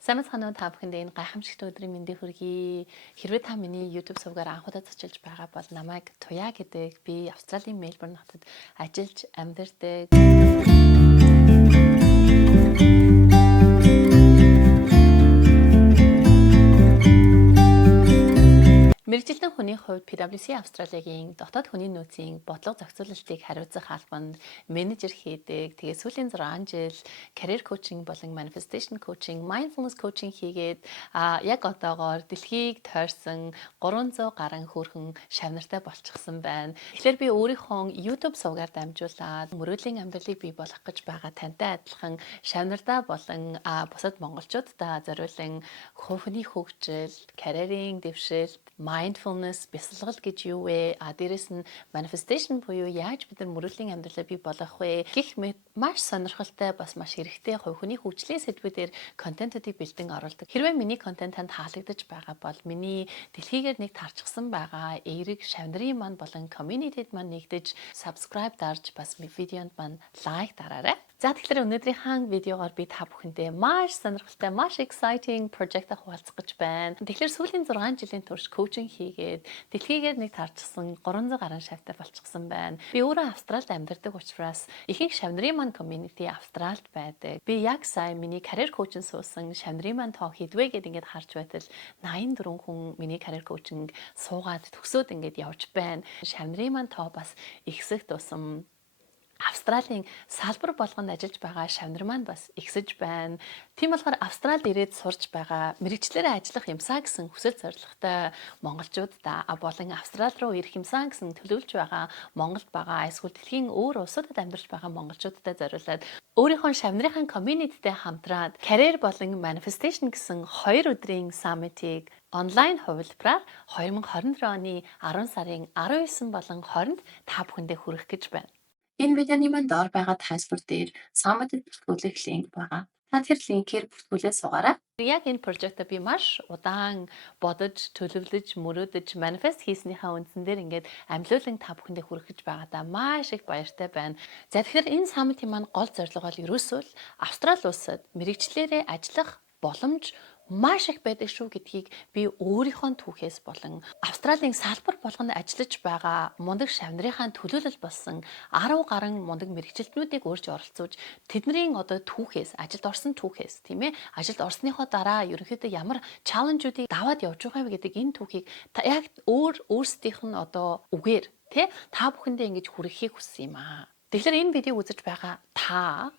Самбай цаанаа та бүхэндээ энэ гайхамшигт өдрийн мэндийг хүргэе. Хэрвээ та миний YouTube сувгаар анхудаа зочилж байгаа бол намайг Туя гэдэг. Би Австралийн Мельбурн хотод ажиллаж амьдардаг. Мэргэжилтэн хүний хувьд PwC Австралийн дотоод хүний нөөцийн бодлого зохицуулалтыг хариуцах албанд менежер хийдэг. Тэгээ сүүлийн 6 жил career coaching болон manifestation coaching, mindfulness coaching хийгээд яг одоогоор дэлхийг тойрсон 300 гаруй хүүхэн шавнартай болчихсон байна. Тэгэхээр би өөрийнхөө YouTube сувгаар дамжуулаад мөрөөдлийн амьдралыг бий болгох гэж байгаа тантай адилхан шавнардаа болон бусад монголчуудаа зориулан хувийн хөгжил, карьерийн дэвшилт, mindfulness, бясалгал гэж юу вэ? Дээрэс нь manifestation буюу яаж бид нар мөрөөдлийн амьдралаа бий болгох вэ? Гэх мэт маш сонирхолтой бас маш хэрэгтэй хувийн хөгжлийн сэдвүүдээр контентуудыг бэлдэн оруулдаг. Хэрвээ миний контент танд таалагдаж байгаа бол миний дэлхийгээр нэг тарчсан байгаа эерэг шавнарын маань болон community-д маань нэгдэж subscribe дарж бас видеонд маань лайк дараарай. За тэгэхээр өнөөдрийнхээ видеогоор би та бүхэндээ маш сонирхолтой, маш exciting project-ыг хуваалцах гэж байна. Тэгэхээр сүүлийн 6 жилийн турш коучинг хийгээд дэлхийгээр нэг тарчсан 300 гаруй шавтай болчихсон байна. Би өөрөө Австралид амьдардаг учраас ихэнх шавнарын маань community Австралид байдаг. Би яг сайн миний career coaching суусан шавнарын маань тоо хэдвэ гэд ингээд харж байтал 84 хүн миний career coaching суугаад төгсөөд ингээд явж байна. Шавнарын маань тоо бас ихсэх тусам Австралийн салбар болгонд ажиллаж байгаа шавнар маань бас ихсэж байна. Тийм болохоор Австралид ирээд сурж байгаа мэрэгчлэрээ ажиллах юмсаа гэсэн хүсэл зорилготой монголчуудаа болон Австрали руу ирэх юмсаа гэсэн төлөвлөж байгаа Монголд байгаа эсвэл дэлхийн өөр улсуудад амьдарч байгаа монголчуудад зориулаад өөрийнхөө шавнырынхаа community-тэй хамтраад career болон manifestation гэсэн 2 өдрийн summit-ийг онлайн хувилбараар 2024 оны 10 сарын 19 болон 20-нд та бүхэндээ хүргэх гэж байна. Энэ видеоны маань доор байгаа тайлбар дээр Summit-д бүртгүүлэх линк байгаа. Та тэр линкээр бүртгүүлээ суугаарай. Яг энэ прожектыг би маш удаан бодож, төлөвлөж, мөрөөдөж, манифест хийснийхаа үндсэн дээр ингээд амлиулан та бүхэндээ хүргэж байгаадаа маш их баяртай байна. За тэгэхээр энэ Summit-ийн маань гол зорилго бол ерөөсөө Австрали улсад мэрэгчлэрээ ажиллах боломж маш их байдаг шүү гэдгийг би өөрийнхөө түүхээс болон Австралийн салбар болгонд ажиллаж байгаа мундаг шавнарынхаа төлөөлөл болсон 10 гаруй мундаг мэрэгчлэтнүүдийг өөрч оролцуулж тэдний одоо түүхээс ажилд орсон түүхээс тийм ээ ажилд орсныхоо дараа ерөнхийдөө ямар чаленжуудыг даваад явж байгаа вэ гэдэг энэ түүхийг яг өөрсдийнх нь одоо үгээр тий та бүхэндээ ингэж хүргэхийг хүссэн юм аа. Тэгэхээр энэ видеог үзэж байгаа та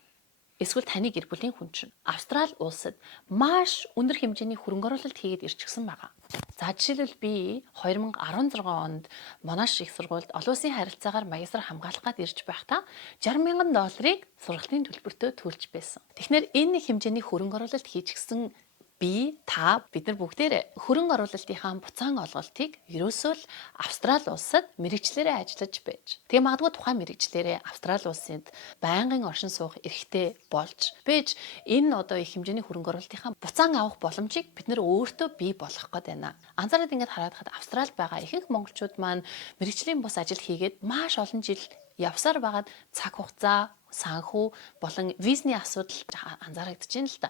эсвэл таны гэр бүлийн хүн чинь Австрали улсад маш өндөр хэмжээний хөрөнгө оруулалт хийгээд ирчихсэн байгаа. За жишээлбэл би 2016 онд Монаш их сургуульд олон улсын харилцаагаар магистр хамгаалах гад ирж байхдаа $60,000 сургалтын төлбөртөө төлж байсан. Тэгэхээр энэ хэмжээний хөрөнгө оруулалт хийчихсэн бид нар бүгдээр хөрөнгө оруулалтынхаа буцаан олголтыг ерөөсөө л Австрали улсад мэрэгчлэрээ ажиллаж байж. Тэгээ магадгүй тухайн мэрэгчлэрээ Австрали улсад байнгын оршин суух эрхтэй болж байж энэ одоо их хэмжээний хөрөнгө оруулалтынхаа буцаан авах боломжийг бид нар өөртөө бий болгох гээд байна. Анзаараад ингээд хараад хад Австралид байгаа ихэнх монголчууд маань мэрэгжлийн бус ажил хийгээд маш олон жил явсаар байгаад цаг хугацаа санхүү болон визний асуудал анзаарэгдэж байна л да.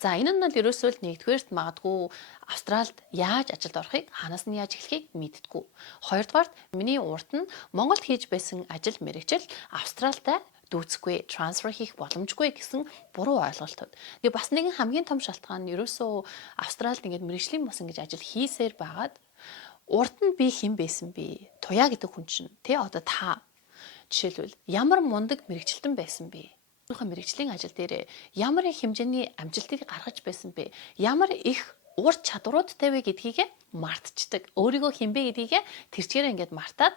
За энэ нь бол ерөөсөө л нэгдүгээрт магадгүй Австралид яаж ажилд орохыг ханаас нь яаж эхлэхийг мэддэггүй. Хоёрдугаарт миний урд нь Монголд хийж байсан ажил мэргэжил Австралитай дүүцэхгүй, трансфер хийх боломжгүй гэсэн буруу ойлголтууд. Тэгээ бас нэгэн хамгийн том шалтгаан нь ерөөсөө Австралид ингээд мэргэжлийн бус ингэж ажил хийсээр байгаад урд нь би хэн байсан бэ? Туя гэдэг хүн чинь тий одоо та жишээлбэл ямар мундаг мэрэгчлэн байсан бэ? Өөрийнхөө мэрэгжлийн ажил дээр ямар их хэмжээний амжилтыг гаргаж байсан бэ? Ямар их ур чадваруудтай вэ гэдгийг мартчихдаг. Өөрийгөө хэн бэ гэдгийг тэрчээр ингээд мартаад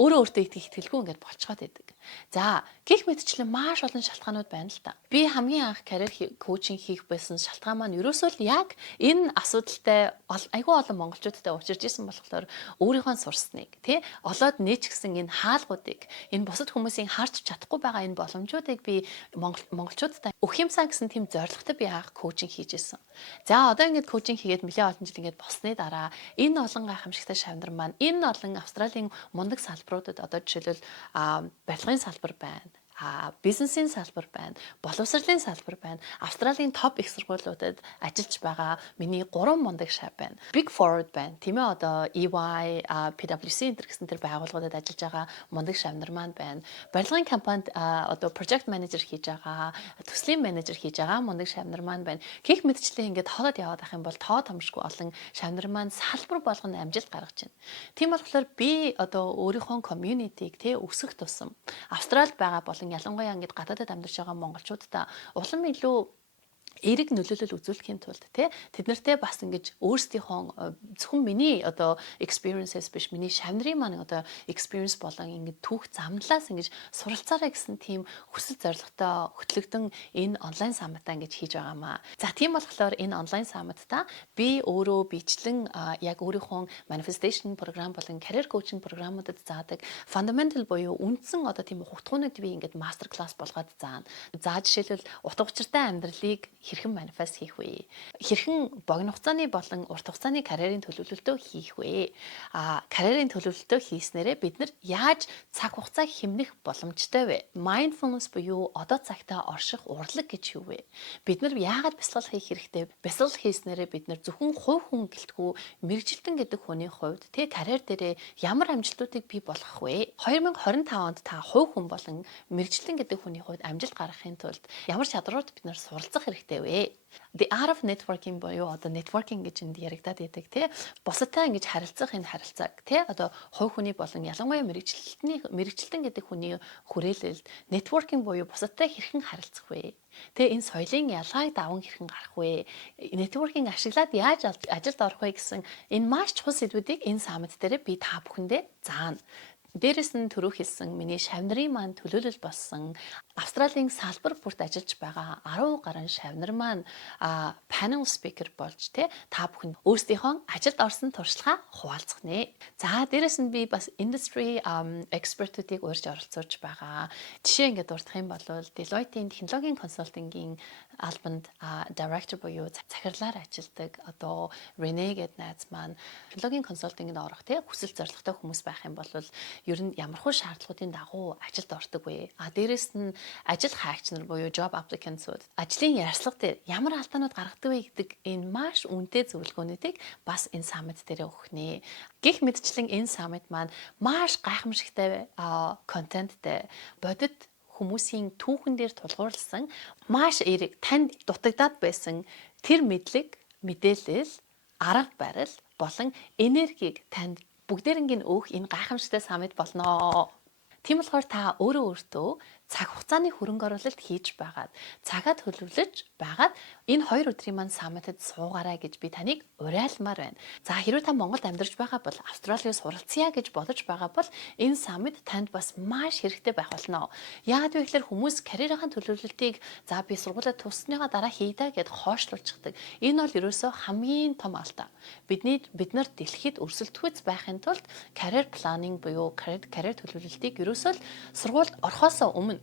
өөртөө итгэлгүй ингээд болцоход байдаг. За гих мэтчлэн маш олон шалтгаанууд байна л та. Би хамгийн анх career coaching хийх байсан шалтгаан маань ерөөсөө л яг энэ асуудалтай айгүй олон монголчуудтай учирч исэн болохоор өөрийнхөө сурсныг тий олоод нээчихсэн энэ хаалгуудыг энэ бусад хүмүүсийн харж чадахгүй байгаа энэ боломжуудыг би монголчуудтай өгөх юмсан гэсэн тийм зорилготой би анх коучинг хийж исэн. За одоо ингээд коучинг хийгээд нэлээд олон жил ингээд болсны дараа энэ олон гайхамшигтай шавнар маань энэ олон Австралийн мундаг салбаруудад одоо жишээлбэл барилгын салбар байна. бизнесийн салбар байна, боловсролын салбар байна. Австралийн топ их сургуулиудад ажиллаж байгаа миний 3 мундаг шав байна. Big Four байна. Тийм ээ одоо EY, PwC энэ гэсэн тэр байгууллагуудад ажиллаж байгаа мундаг шавнар маань байна. Барилгын компанид одоо project manager хийж байгаа, төслийн менежер хийж байгаа мундаг шавнар маань байна. Гэх мэтчлэн ингээд хоолод яваад ах юм бол тоо томшгүй олон шавнар маань салбар болгоно амжилт гаргаж байна. Тийм болохоор би одоо өөрийнхөө community-г өсгөх тусам Австралид байгаа болон ялангуяа ингээд гадаадд амьдарч байгаа монголчуудаа улам илүү эерэг нөлөөлөл үзүүлэхийн тулд тэд нартэй бас ингэж өөрсдийнхөө зөвхөн миний одоо experiences биш миний шавнырын маань одоо experience болон ингэ түүх замналаас ингэж суралцаарай гэсэн тийм хүсэл зорилготой хөтлөгдөн энэ онлайн саммитаа ингэж хийж байгаамаа. За тийм болохоор энэ онлайн саммитаа би өөрөө бичлэн яг өөрийнхөө manifestation програм болон career coaching програмуудад заадаг fundamental буюу үндсэн одоо тийм хутгуунууд би ингэж master class болгоод заана. За жишээлбэл утга учиртай амьдралыг хэрхэн манифест хийх вэ? Хэрхэн богино хугацааны болон урт хугацааны карьерийн төлөвлөлтөө хийх вэ? Карьерийн төлөвлөлтөө хийснээрээ бид нар яаж цаг хугацаа хэмнэх боломжтой вэ? Mindfulness буюу одоо цагтаа орших урлаг гэж юу вэ? Бид нар яагаад бясалгал хийх хэрэгтэй? Бясалгал хийснээрээ бид нар зөвхөн хувь хүн гэлтгүү мэрэгжилтэн гэдэг хүний хувьд карьер дээрээ ямар амжилтуудыг бий болгох вэ? 2025 онд та хувь хүн болон мэрэгжилтэн гэдэг хүний хувьд амжилт гаргахын тулд ямар чадрууд бид нар суралцах хэрэгтэй вэ? The art of networking буюу одоо networking гэж энд яригадад байдаг бусадтай ингэж харилцах энэ харилцааг одоо хувь хүний болон ялангуяа мэрэгжилтэн гэдэг хүний хүрээлэлд networking буюу бусадтай хэрхэн харилцах вэ? Энэ соёлын ялгааг даван хэрхэн гарах вэ? Networking ашиглаад яаж ажилд орох вэ гэсэн энэ маш чухал сэдвүүдийг энэ саммит дээр би та бүхэндээ заана. Дээрээс нь түрүү хэлсэн миний шавнырын маань төлөөлөл болсон Австралийн салбар бүрт ажиллаж байгаа 10 гаруй шавнар маань panel speaker болж та бүхэн өөрсдийнхөө ажилд орсон туршлагаа хуваалцах нэ. За дээрээс нь би бас industry expert-уудыг урьж оролцуулж байгаа. Жишээ ингээд дурдах юм бол Deloitte-ийн технологийн консалтингийн албанд director буюу захирлаар ажилладаг одоо Renee гэдэг найз маань технологийн консалтингд орох хүсэл зорилготой хүмүүс байх юм бол ер нь ямархуу шаардлагуудын дагуу ажилд ордог вэ? Дээрээс нь ажил хаагч нар буюу job applicants-ууд ажлын ярилцлага дээр ямар алдаанууд гаргадаг вэ гэдэг энэ маш үнэтэй зөвлөгөөнүүдийг бас энэ саммит дээр өгөх нэ. Гэх мэтчлэн энэ саммит маань маш гайхамшигтай контенттэй бодит хүмүүсийн түүхэн дээр тулгуурласан маш эерэг танд дутагдаад байсан тэр мэдлэг, мэдээлэл, арга барил болон энергийг танд бүгдээрингийн өөх энэ гайхамшигтай саммит болно. Тийм болохоор та өөртөө цаг хугацааны хөрөнгө оруулалт хийж байгаад цагаа төлөвлөж байгаад энэ 2 өдрийн маань саммитад суугаарай гэж би таныг уриалмаар байна. За хэрвээ та Монголд амьдарч байгаа бол Австралийн суралцъя гэж бодож байгаа бол энэ саммит танд бас маш хэрэгтэй байх болно. Яагаад вэ гэхээр хүмүүс карьерийн төлөвлөлтийг за би сургуулаа тусныхаа дараа хийдэ гэд хойшлуулчихдаг. Энэ бол ерөөсөө хамгийн том алдаа. Бид нар дэлхийд өрсөлдөхүйц байхын тулд career planning буюу career төлөвлөлтийг ерөөсөө сургуульд орохоос өмнө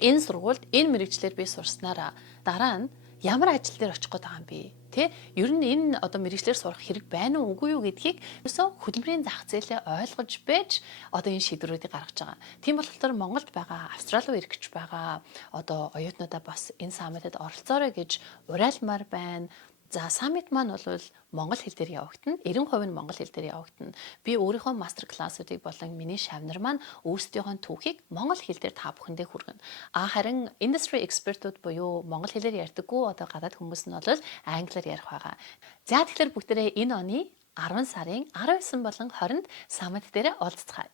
энэ сургуульд энэ мэрэгчлэр би сурснараа дараа нь ямар ажил дээр очих гээд байгаа юм бэ? Ер нь энэ одоо мэрэгчлэр сурах хэрэг байна уу үгүй юу гэдгийг ерөөсөө хөдөлмөрийн зах зээлээ ойлгож байж одоо энэ шийдвэрүүдийг гаргаж байгаа. Тийм болохоор Монголд байгаа, Австрали руу ирж байгаа одоо оюутнуудаа бас энэ саммитад оролцоорой гэж уриалмаар байна. За саммит маань бол монгол хэл дээр явагдана. 90% нь монгол хэл дээр явагдана. Би өөрийнхөө мастер классуудыг болон миний шавнар маань өөрсдийнхөө түүхийг монгол хэл дээр та бүхэндээ хүргэнэ. Харин industry expert-ууд буюу монгол хэлээр ярьдаггүй одоо гадаад хүмүүс нь бол англиар ярих байгаа. За тэгэхээр бүгдээрээ энэ оны 10 сарын 19 болон 20-нд саммит дээр уулзцгаая.